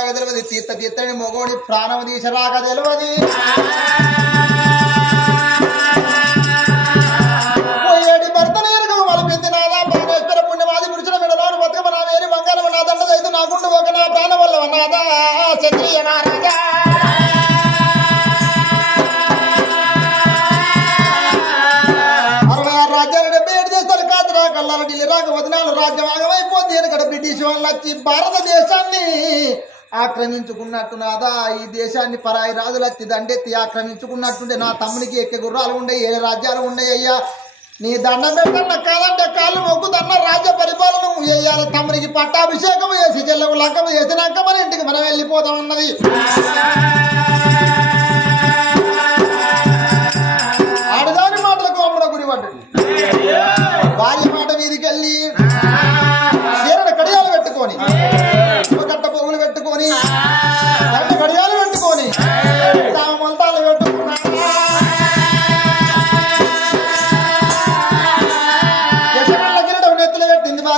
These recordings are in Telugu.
దాకా తెలియదు తీర్థ తీర్థని మొగోడి ప్రాణం తీసరాక తెలియదు నా దేశాలు రాక వదినాలు రాజ్యం ఆగమైపోతే ఎందుకంటే బ్రిటిష్ వాళ్ళు వచ్చి భారతదేశాన్ని ఆక్రమించుకున్నట్టు నాదా ఈ దేశాన్ని పరాయి రాజుల దండెత్తి ఆక్రమించుకున్నట్టుండే నా తమ్మునికి ఎక్కే గుర్రాలు ఉండే ఏ రాజ్యాలు ఉన్నాయి అయ్యా. నీ దండం పెట్టన్న కాదంటే కాళ్ళు మొక్కుదన్న రాజ్య పరిపాలన చేయాలి. తమ్మునికి పట్టాభిషేకం చేసి చెల్లెకు లంకం చేసినాక మన ఇంటికి మనం వెళ్ళిపోతాం అన్నది. ఆడదాని మాటలకు అమ్ముడ గురి పడ్డండి భార్య మాట మీదికి వెళ్ళి చీరను కడియాలు పెట్టుకొని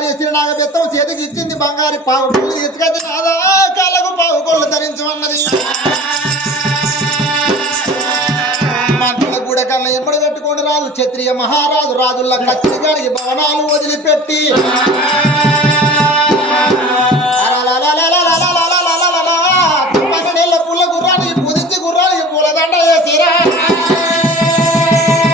బంగారు ఇస్త్రీనాగ తెత్తం చేతికి ఇచ్చింది బంగారు పావు కొళ్ళు తీసుకొచ్చి నాదా కళ్ళకు పావు కొళ్ళు ధరించమన్నది. ఎప్పుడు పెట్టుకోండి రాదు క్షత్రియ మహారాజు రాజుల కచ్చి గారికి భవనాలు వదిలిపెట్టి. పుల్ల గుర్రాన్ని పూజించి గుర్రానికి పూలదండ చేసిరా